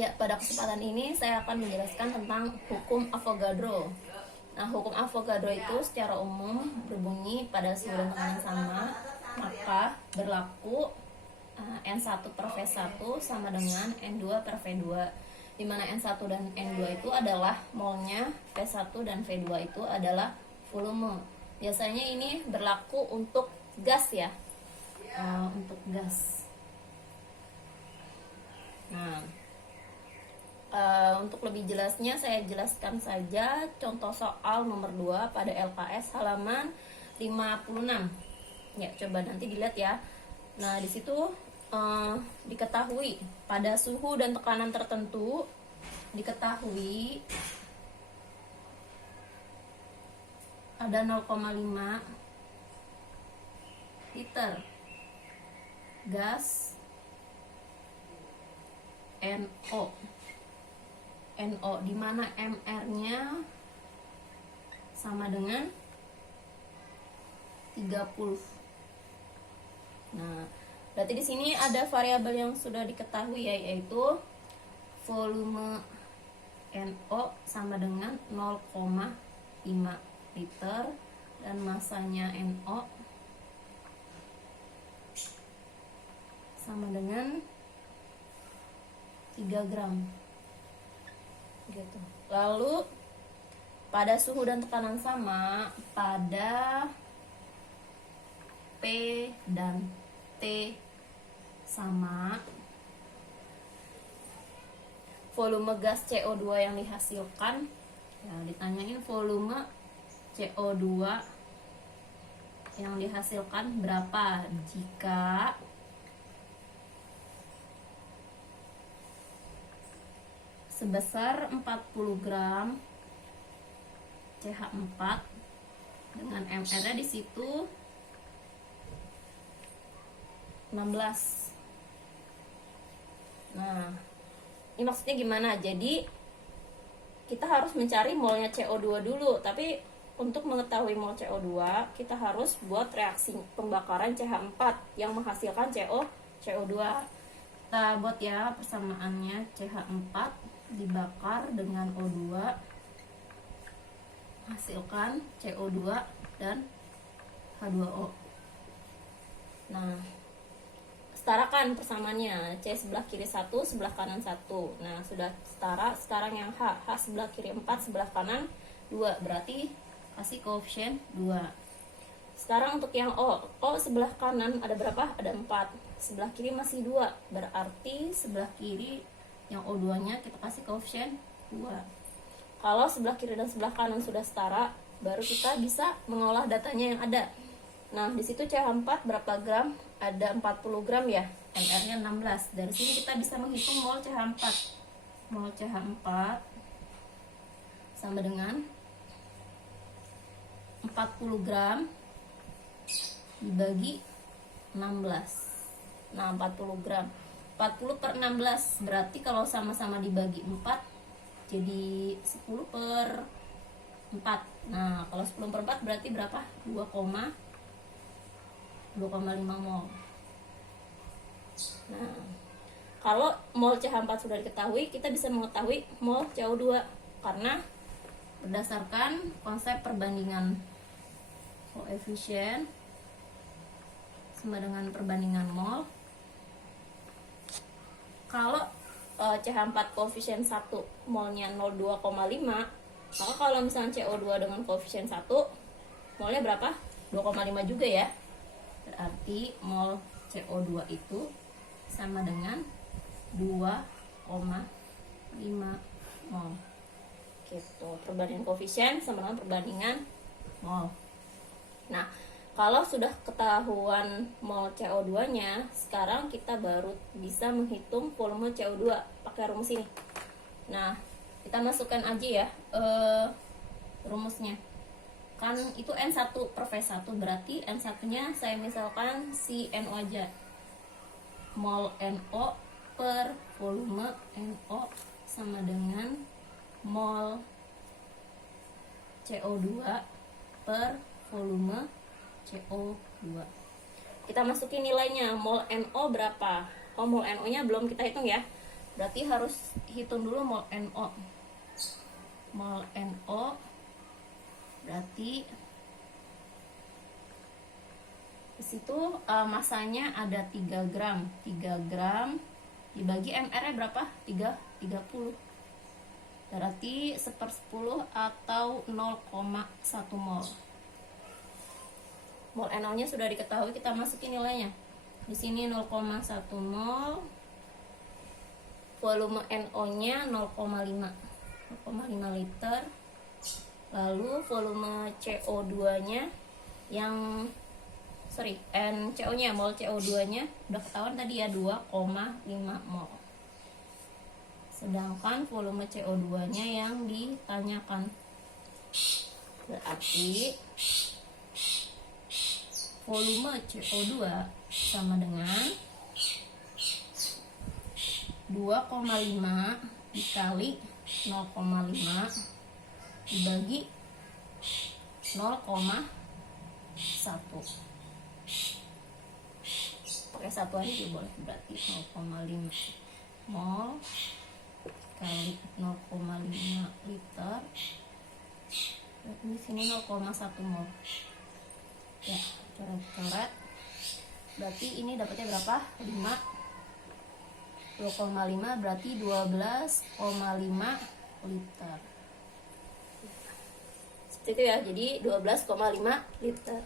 Ya, pada kesempatan ini saya akan menjelaskan tentang hukum Avogadro. Nah, hukum Avogadro itu secara umum berbunyi pada suhu dan tekanan sama, maka berlaku N1 per V1 sama dengan N2 per V2, di mana N1 dan N2 itu adalah molnya, V1 dan V2 itu adalah volume. Biasanya ini berlaku untuk gas ya, untuk gas. Nah, untuk lebih jelasnya saya jelaskan saja contoh soal nomor 2 pada LKS halaman 56. Ya, coba nanti dilihat ya. Nah, di situ diketahui pada suhu dan tekanan tertentu diketahui ada 0,5 liter gas NO, di mana MR-nya sama dengan 30. Nah, berarti di sini ada variabel yang sudah diketahui ya, yaitu volume NO sama dengan 0,5 liter dan masanya NO sama dengan 3 gram gitu. Lalu pada suhu dan tekanan sama, pada P dan T sama, volume gas CO2 yang dihasilkan, ya, ditanyain volume CO2 yang dihasilkan berapa jika sebesar 40 gram CH4 dengan MR-nya di situ 16. Nah, ini maksudnya gimana? Jadi kita harus mencari molnya CO2 dulu, tapi untuk mengetahui mol CO2 kita harus buat reaksi pembakaran CH4 yang menghasilkan CO2. Kita buat ya persamaannya, CH4 dibakar dengan O2 hasilkan CO2 dan H2O. Nah, setarakan persamaannya, C sebelah kiri 1, sebelah kanan 1. Nah, sudah setara. Sekarang yang H sebelah kiri 4, sebelah kanan 2, berarti kasih koefisien 2. Sekarang untuk yang O sebelah kanan ada berapa? Ada 4, sebelah kiri masih 2, berarti sebelah kiri yang O2 nya kita kasih koefisien 2. Kalau sebelah kiri dan sebelah kanan sudah setara, baru kita bisa mengolah datanya yang ada. Nah, di situ CH4 berapa gram? Ada 40 gram ya, MR-nya 16. Dari sini kita bisa menghitung mol CH4. Mol CH4 sama dengan 40 gram dibagi 16. Nah, 40 gram 40 per 16, berarti kalau sama-sama dibagi 4 jadi 10 per 4. Nah, kalau 10 per 4 berarti berapa? 2,5 mol. Nah, kalau mol CH4 sudah diketahui, kita bisa mengetahui mol CO2 karena berdasarkan konsep perbandingan koefisien sama dengan perbandingan mol. Kalau CH4 koefisien 1 molnya 0,2,5, maka kalau misalnya CO2 dengan koefisien 1 molnya berapa? 2,5 juga ya. Berarti mol CO2 itu sama dengan 2,5 mol. Gitu. Perbandingan koefisien sama dengan perbandingan mol. Nah, kalau sudah ketahuan mol CO2-nya, sekarang kita baru bisa menghitung volume CO2 pakai rumus ini. Nah, kita masukkan aja ya rumusnya. Kan itu N1 per V1, berarti N1-nya saya misalkan si NO aja. Mol NO per volume NO sama dengan mol CO2 per volume CO2. Kita masukin nilainya, mol NO berapa? Oh, mol NO nya belum kita hitung ya. berarti harus hitung dulu mol NO. Mol NO berarti di situ masanya ada 3 gram. 3 gram dibagi MR-nya berapa? 30. Berarti 1/10 atau 0,1 mol. Mol NO-nya sudah diketahui, kita masukin nilainya. Di sini 0,1 mol. Volume NO-nya 0,5 liter. Lalu volume CO2-nya yang NCO-nya, mol CO2-nya udah ketahuan tadi ya, 2,5 mol. Sedangkan volume CO2-nya yang ditanyakan. Berarti volume CO2 sama dengan 2,5 dikali 0,5 dibagi 0,1. Pakai satuan juga boleh, berarti 0,5 mol kali 0,5 liter. Berarti di sini 0,1 mol. Ya, coret-coret. Berarti ini dapatnya berapa? 5. 2,5 berarti 12,5 liter. Seperti itu ya. Jadi 12,5 liter.